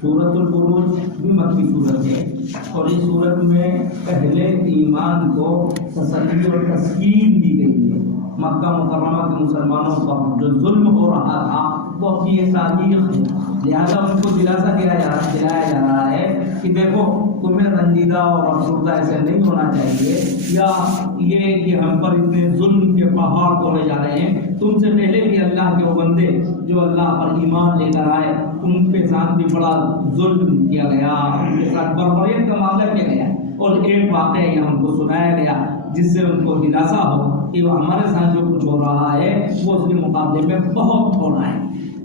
सूरत बुरूज भी मक्की सूरत है और इस सूरत में पहले ईमान को तसल्ली और तस्कीन दी गई है। मक्का मुकर्रमा के मुसलमानों पर जो जुल्म हो रहा था वो अपनी ये तारीख है, लिहाजा उनको दिलासा दिलाया जा रहा है कि देखो तुम्हें रंजीदा और अफसरदा ऐसे नहीं होना चाहिए, या ये कि हम पर इतने जुल्म के पहाड़ तोड़े जा रहे हैं। तुमसे पहले भी अल्लाह के वो बंदे जो अल्लाह पर ईमान लेकर आए उनके साथ भी बड़ा जुल्म किया गया, उनके साथ बर्बरियत का मामला किया गया। और एक वाक़या ये हमको सुनाया गया जिससे उनको दिलासा हो कि वो हमारे साथ जो कुछ हो रहा है वो उसके मुकाबले में बहुत थोड़ा है।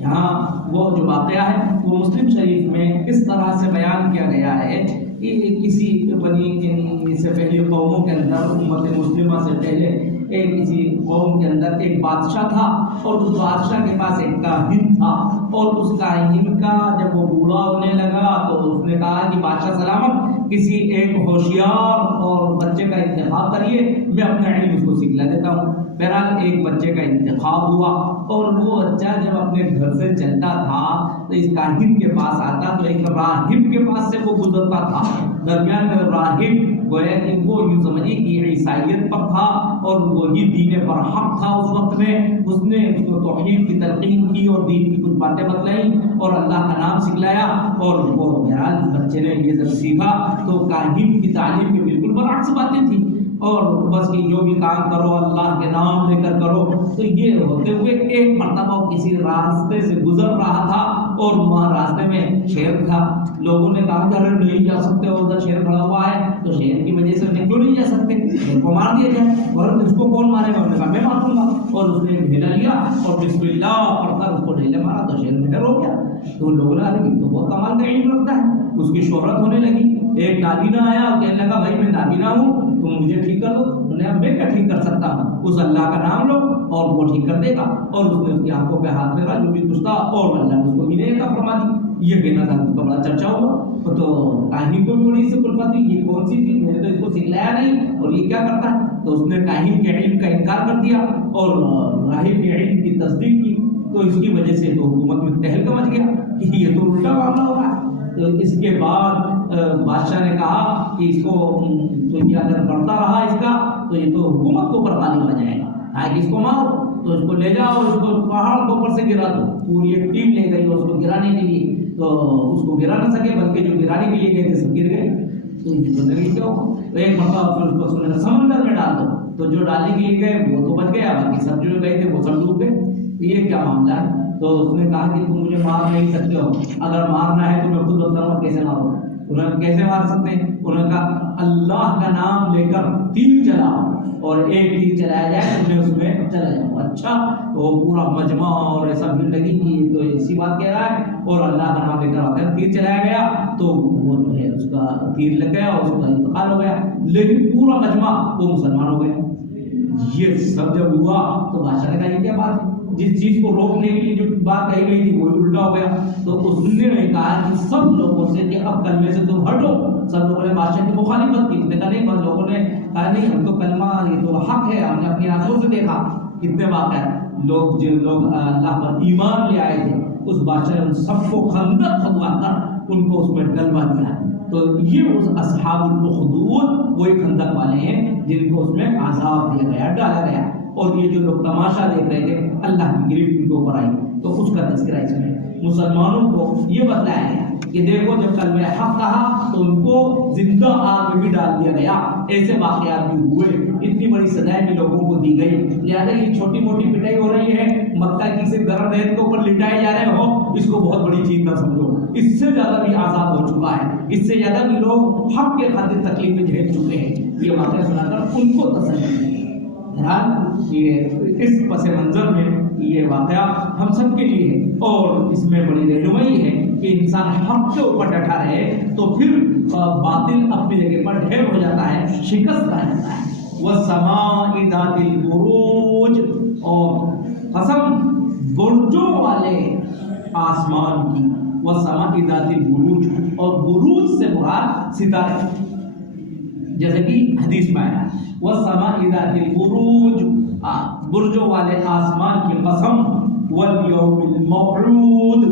यहाँ वो जो वाक़या है वो मुस्लिम शरीफ में इस तरह से बयान किया गया है कि किसी बनी से पहले कौमों के अंदर, उम्मत मुस्लिमा से पहले किसी कौम के अंदर एक बादशाह था और उस बादशाह के पास एक काहिन था। और उस काहिन का जब वो बूढ़ा होने लगा तो उसने कहा कि बादशाह सलामत, किसी एक होशियार और बच्चे का इंतखाब करिए, मैं अपना इल्म उसको सिखला देता हूँ। बहरहाल एक बच्चे का इंतखाब हुआ और वो बच्चा जब अपने घर से चलता था तो इस काहिन के पास आता तो एक राहिब के पास से वो गुजरता था। दरमियान में राहिब गोया कि वो यूँ समझिए कि ईसाइयत पर था और वही दीन पर हक था उस वक्त में। उसने उसको तौहीद की तलकीन की और दीन की कुछ बातें बतलाई और अल्लाह का नाम सिखलाया। और वो बहरहाल बच्चे ने ये जब सीखा तो काहिन की तालीम की बिल्कुल बरअक्स बातें थी और बस कि जो भी काम करो अल्लाह के नाम लेकर करो। तो ये होते हुए एक मर्तबा किसी रास्ते से गुजर रहा था और वहाँ रास्ते में शेर था। लोगों ने कहा कि अरे नहीं जा सकते, उधर शेर खड़ा हुआ है तो शेर की वजह से क्यों नहीं जा सकते, शेर को मार दिया जाए। और इसको कौन मारेगा? उन्होंने कहा मैं मार दूंगा। और उसने ढेला लिया और बिस्मिल्लाह पढ़कर उसको ढेले मारा तो शेर ढेर हो गया। तो लोगों ने अरे तो बहुत कमाल का इल्म रखता है, उसकी शोहरत होने लगी। एक नाबीना आया और कहने लगा भाई मैं नाबीना हूँ, तुम मुझे ठीक कर दो। उन्हें अब मैं क्या ठीक कर सकता हूँ, उस अल्लाह का नाम लो और वो ठीक कर देगा। और उसने उसकी आंखों पे हाथ फेरा जो भी कुछ था और अल्लाह ने उसको भी का फरमा दी। ये कहना था उसका बड़ा चर्चा हुआ तो काहिन को भी बड़ी इससे कुल्फत हुई, ये कौन सी चीज, मैंने तो इसको सिखलाया नहीं और ये क्या करता है। तो उसने काहिन के इल्म का इनकार कर दिया और राहिब के इल्म की तस्दीक की। तो इसकी वजह से तो हुकूमत में तहलका मच गया कि ये तो उल्टा मामला हो रहा है। तो इसके बाद बादशाह ने कहा कि इसको तो ये अगर बढ़ता रहा इसका तो ये तो हुकूमत को ऊपर पानी हो जाएगा, आगे इसको मारो तो इसको ले जाओ, इसको पहाड़ के ऊपर से गिरा दो। पूरी एक टीम ले गई और उसको गिराने के लिए, तो उसको गिरा ना सके बल्कि जो गिराने के लिए गए थे सब गिर गए। तो ये तो लगी क्यों, तो एक मतलब उसको समंदर में डाल दो। तो जो डालने के लिए गए वो तो बच गया, बाकी सब जो गए थे वो सब डूब गए। ये क्या मामला है? तो उसने कहा कि तुम मुझे मार नहीं सकते हो, अगर मारना है तो मैं खुद बताऊंगा कैसे मारो। उन्होंने कैसे मार सकते हैं? उन्होंने कहा अल्लाह का नाम लेकर तीर चलाओ और एक तीर चलाया जाए तो मैं उसमें चला जाऊँ। अच्छा, तो पूरा मजमा और ऐसा भीड़ लगी कि तो ऐसी बात कह रहा है और अल्लाह का नाम लेकर आता है। तीर चलाया गया तो वो जो है उसका तीर लग गया और उसका इंतकाल हो गया, लेकिन पूरा मजमा वो मुसलमान हो गया। ये सब जब हुआ तो बादशाह ने कहा ये क्या बात है, जिस चीज को रोकने के लिए जो बात कही गई थी वो उल्टा हो गया। तो उसने कहा कि सब लोगों से कि अब कलमे से तुम हटो। सब लोगों ने बादशाह की मुखालिफत की, उसने कहा नहीं, बस लोगों ने कहा नहीं हम तो कलमा ये तो हक है, हमने अपनी आंखों से देखा। कितने वाक़या लोग जिन लोग अल्लाह पर ईमान ले आए थे उस बादशाह ने उन सबको खंदक खुदवा कर उनको उसमें डलवा दिया। तो ये उस असहाबुल उखदूद वही खंदक वाले हैं जिनको उसमें आज़ाब दिया गया, डाला गया। और ये जो लोग तमाशा देख रहे थे अल्लाह की गिरफ्त उनके ऊपर आई, तो उसका तज़किरा इसमें मुसलमानों को ये बताया गया कि देखो जब कलमे हक कहा तो उनको जिंदा आग में भी डाल दिया गया। ऐसे वाक़यात भी हुए, इतनी बड़ी सजाएं भी लोगों को दी गई। लिहाजा ये छोटी मोटी पिटाई हो रही है, मक्का की से गर्म रेत के ऊपर लिटाए जा रहे हो, इसको बहुत बड़ी चीज ना समझो। इससे ज्यादा भी आजाद हो चुका है, इससे ज्यादा भी लोग हक के खातिर तकलीफ में झेल चुके हैं। ये वाक़या सुनाकर उनको तसल्ली। ये इस पस मंजर में ये वाक़या हम सब के लिए है और इसमें बड़ी रहनुमाई है कि इंसान हक के ऊपर डटा रहे तो फिर बातिल अपनी जगह पर ढेर हो जाता है, शिकस्त आ जाता है। वह समाई दातिल बुरूज, और कसम बुर्जों वाले आसमान की, वह समाई दातिल बुरूज, और बुरूज से मुराद सितारे, जैसे कि हदीस में आया वह समाई दातिल बुरूज, बुर्जों वाले आसमान की कसम, वल यौमिल मौऊद,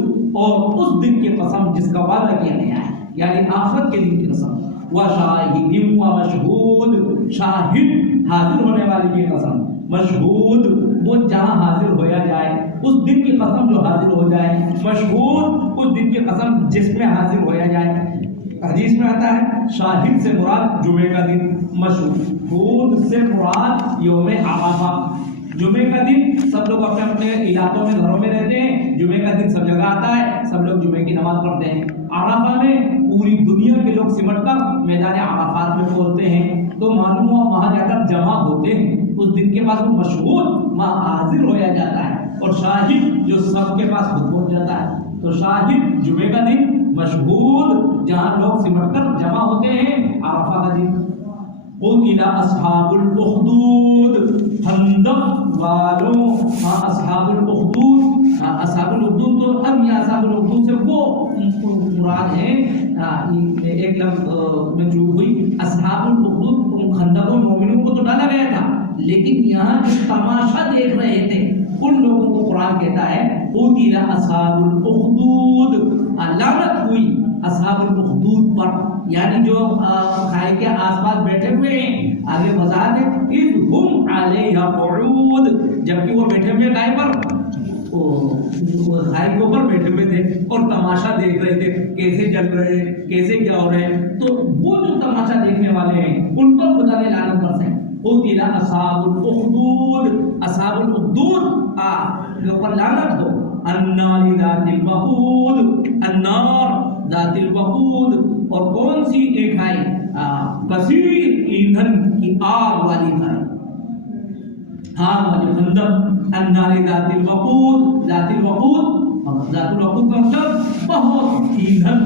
اور اس دن کی قسم جس کا وعدہ کیا گیا ہے، یعنی آخرت کے دن کی قسم، وشاہد و مشہود، شاہد حاضر ہونے والی کی قسم، مشہود وہ جہاں حاضر ہویا جائے اس دن کی قسم جو حاضر ہو جائے، مشہود اس دن کی قسم جس میں حاضر ہویا جائے۔ حدیث میں آتا ہے شاہد سے مراد جمعے کا دن، مشہود سے مراد یوم عرفہ۔ جمعے کا دن سب لوگ اپنے اپنے علاقوں میں گھروں میں رہتے ہیں، جمعے کا دن سب جگہ آتا ہے، سب لوگ جمعے کی نماز پڑھتے ہیں۔ عرفہ میں پوری دنیا کے لوگ سمٹ کر میدان عرفات میں پہنچتے ہیں، تو معلوم ہوا وہاں جا کر جمع ہوتے ہیں۔ اس دن کے بعد وہ مشہود وہاں حاضر ہویا جاتا ہے، اور شاہد جو سب کے پاس خود پہنچ جاتا ہے۔ تو شاہد جمعے کا دن، مشہود جہاں لوگ سمٹ کر جمع ہوتے ہیں عرفہ کا دن۔ قتل اصحاب الاخدود، خندق والوں، اصحاب الاخدود، اصحاب الاخدود تو اب یہ اصحاب الاخدود سے وہ مراد ہے، ایک لفظ میں چوک ہوئی، اصحاب الاخدود خندق و مومنوں کو تو ڈالا گیا تھا، لیکن یہاں جو تماشا دیکھ رہے تھے ان لوگوں کو قرآن کہتا ہے قتل اصحاب الاخدود، لعنت ہوئی اصحاب الاخدود پر، یعنی جو کھائے کے آس پاس بیٹھے ہوئے ہیں۔ آگے وضاحت ہے اذ ہم علیہا قعود، جبکہ وہ بیٹھے ہوئے گائے پر، گائے کے اوپر بیٹھے ہوئے تھے اور تماشا دیکھ رہے تھے کیسے جل رہے ہیں، کیسے کیا ہو رہے ہیں۔ تو وہ جو تماشا دیکھنے والے ہیں ان پر خدا نے لعنت برسائی۔ قتل اصحاب الاخدود، اصحاب الاخدود کے اوپر لعنت ہو۔ النار ذات الوقود، النار ذات الوقود، اور کون سی ایک ہے کثیر ایندھن کی آگ والی ہے، آگ والی خندق۔ النار ذات الوقود، ذات الوقود، ذات الوقود کا مطلب بہت ایندھن،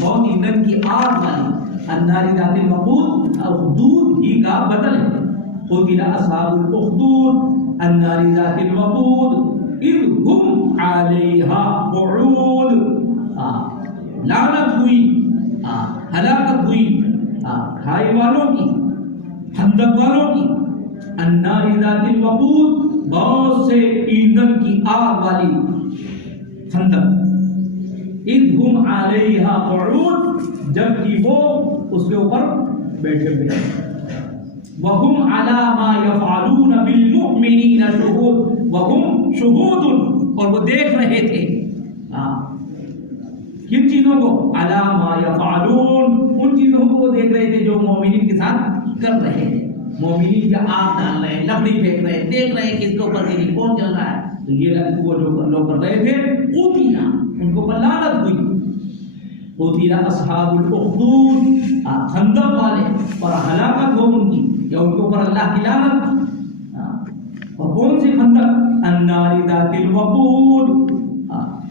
بہت ایندھن کی آگ والی۔ النار ذات الوقود اخدود ہی کا بدل ہے۔ قتل اصحاب الاخدود النار ذات الوقود اذ هم علیہا قعود، لعنت ہوئی، ہلاکت ہوئی کھائی والوں کی، خندق والوں کی۔ النار ذات الوقود، بہت سے ایندھن کی آگ والی خندق۔ اذ هم علیہا قعود، جبکہ وہ اس کے اوپر بیٹھے ہوئے ہیں۔ وَهُمْ عَلَى مَا يَفْعَلُونَ بِالْمُؤْمِنِينَ شُهُودٌ، وَهُمْ شُهُودٌ، اور وہ دیکھ رہے تھے کن چیزوں کو؟ عَلَى مَا يَفْعَلُونَ، ان چیزوں کو وہ دیکھ رہے تھے جو مومنین کے ساتھ کر رہے ہیں۔ مومنین کا آگ ڈال رہے ہیں، لکڑی پھینک رہے ہیں، دیکھ رہے ہیں کس کے اوپر تیری کون چل رہا ہے۔ تو یہ وہ جو لوگ کر رہے تھے قتل، ان کو لعنت ہوئی۔ قتل اصحاب الاخدود، خندق والے، اور ہلاکت ہو ان کی، یا ان کے اوپر اللہ کی لعنت۔ اور کون سی خندق؟ النار ذات الوقود،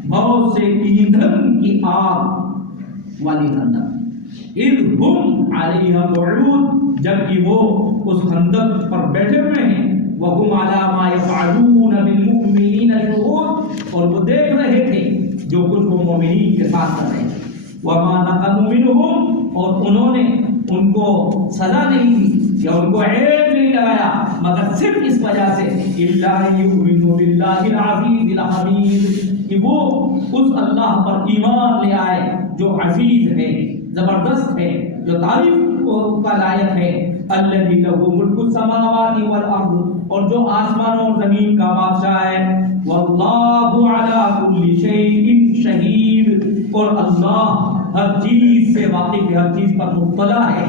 بہت سے ایندھن کی آگ والی خندق۔ اذ ہم علیہا قعود، جبکہ وہ اس خندق پر بیٹھے ہوئے ہیں۔ وہم علی ما یفعلون بالمؤمنین شہود، اور وہ دیکھ رہے تھے جو کچھ وہ مومنین کے ساتھ کر رہے تھے۔ وما نقموا منہم، اور انہوں نے ان کو سزا نہیں دی یا ان کو عیب نہیں لگایا مگر صرف اس وجہ سے الا یؤمنوا باللہ العزیز الحمید، کہ وہ اس اللہ پر ایمان لے آئے جو عزیز ہے، زبردست ہے، جو تعریف کا لائق ہے۔ الذی لہ ملک السماوات والارض، اور جو آسمانوں اور زمین کا بادشاہ ہے۔ واللہ علی کل شیء شہید، اور اللہ ہر چیز سے واقف ہے، ہر چیز پر مطلع ہے۔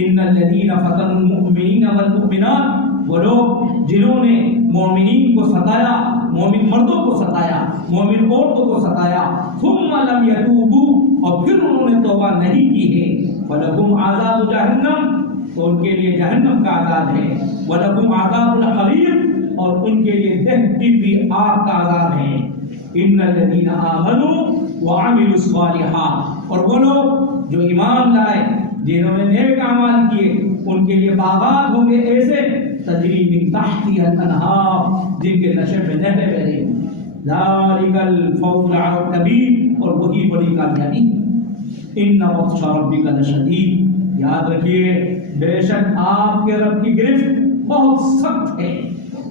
ان الذین فتنوا المؤمنین والمؤمنات، وہ لوگ جنہوں نے مومنین کو ستایا، مومن مردوں کو ستایا، مومن عورتوں کو ستایا، ثم لم یتوبوا، اور پھر انہوں نے توبہ نہیں کی ہے، فلہم عذاب جہنم، تو ان کے لیے جہنم کا عذاب ہے، ولہم عذاب الحریق، اور ان کے لیے دہتی ہوئی آگ کا عذاب ہے۔ ان الذین آمنوا وعملوا الصالحات، اور وہ لوگ جو ایمان لائے، جنہوں نے نیک اعمال کیے، ان کے لیے باغات ہوں گے ایسے تجری من تحتها الانہار، جن کے نشے میں نہریں بہ رہی ہوں۔ ذالک الفوز الکبیر، اور وہی بڑی کامیابی۔ ان بطش ربک لشدید، یاد رکھیے بے شک آپ کے رب کی گرفت بہت سخت ہے،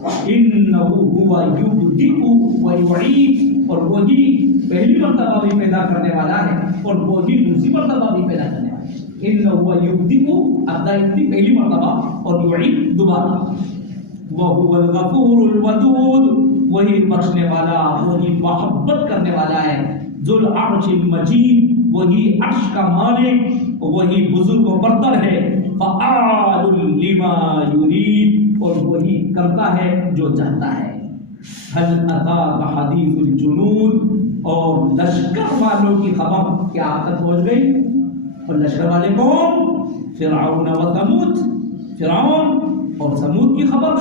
انہو ہوا یبدئ و یعید، اور وہی پہلی مرتبہ بھی پیدا کرنے والا ہے اور وہی دوسری مرتبہ بھی پیدا کرنے والا ہے۔ انہو ہوا یبدئ، ابتدائی پہلی مرتبہ، اور یعید دوبارہ۔ وَهُوَ الْغَفُورُ الْوَدُودُ، وہی بخشنے والا، وہی محبت کرنے والا ہے۔ ذو العرش المجید، وہی عرش کا مالک، وہی بزرگ و برتر ہے۔ فعال لما یرید، اور وہی کرتا ہے جو چاہتا ہے۔ هل اتاک حدیث الجنود، اور لشکر والوں کی خبر کیا آپ تک پہنچ گئی؟ اور لشکر والے کون؟ فرعون و ثمود، فرعون اور ثمود کی خبر۔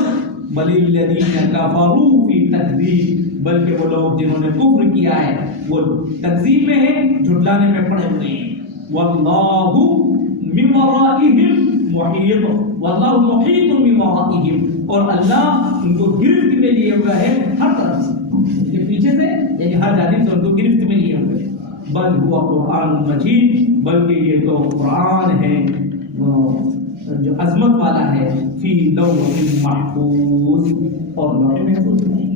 بل الذین کفروا فی تکذیب، بلکہ وہ لوگ جنہوں نے کفر کیا ہے وہ تکذیب میں ہیں، جھٹلانے میں پڑے ہوئے ہیں۔ واللہ من ورائہم محیط، واللہ محیط من ورائہم، اور اللہ ان کو گرفت میں لیے ہوا ہے ہر طرف سے، یہ پیچھے سے یعنی ہر جانب سے ان کو گرفت میں لیے ہوئے۔ بل ہوا قرآن مجید، بلکہ یہ تو قرآن ہے جو عظمت والا ہے، فی لوح محفوظ، اور لوح محفوظ ہے۔